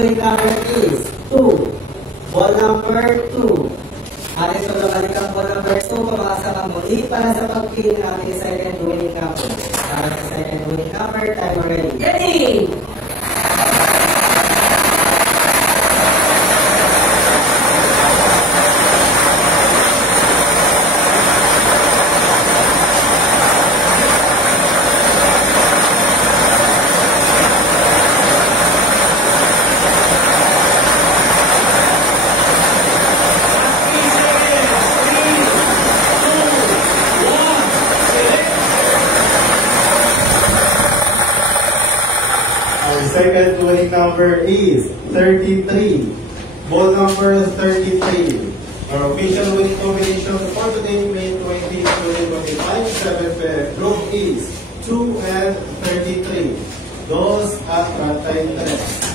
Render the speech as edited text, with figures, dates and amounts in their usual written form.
winning number is 2. Ball number 2. Ating tulungan ang ball number 2. Pumakasakang muli para sa pagpili ng ating second winning number. Para sa second winning number, time already. Ready! Second winning number is 33. Ball number 33. Our official winning combination for today, May 20, 2025, 7th group is 2 and 33. Dos at 33.